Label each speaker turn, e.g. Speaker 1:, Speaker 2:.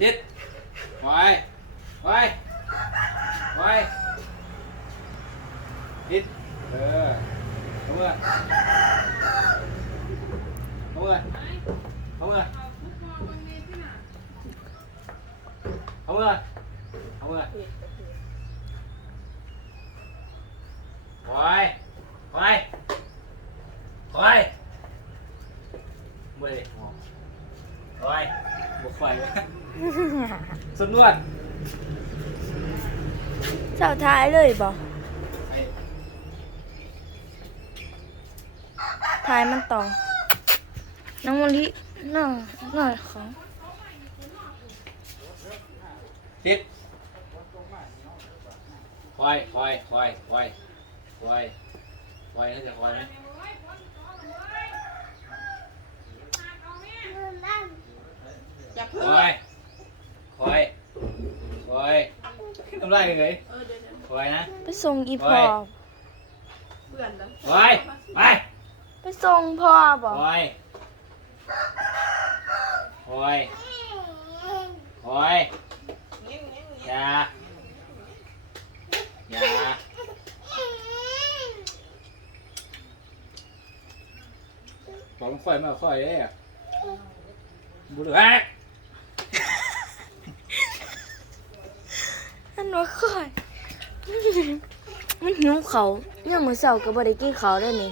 Speaker 1: ติดไว้ไว้ไว้ติดเออเอามือเอา มือเอามือเอามือเอามือไว้ไว้ไว้มือเลยไว้บุกไฟไว้สุดนวด
Speaker 2: เจ้าท้ายเลยบ่
Speaker 1: ไอ้
Speaker 2: ท้ายมันต่อ น้องมะลิน่าน่าของ
Speaker 1: ติดควายควายควายควายควายควายน่าจะควายไหม
Speaker 3: อย่า
Speaker 1: ค
Speaker 3: เพิ่ง
Speaker 1: วายควายควายทำไรกันเลย
Speaker 3: เออเดี๋ยวเดี๋ยว
Speaker 1: ควายนะ
Speaker 2: ไปส่งอีพอ
Speaker 1: ไว้
Speaker 3: เบื่อแล้ว
Speaker 1: ควายไป
Speaker 2: ไปส่งพ่อบ่
Speaker 1: ควายควายควายอย่าอย่าบอกมันควายมากควายเอ้ยบุรุษเอ้ย
Speaker 2: นว่าค่อยมันหิวเขาเนี่ยมือเช้าก็บ่ได้กินข้าวแล้ว
Speaker 3: นี่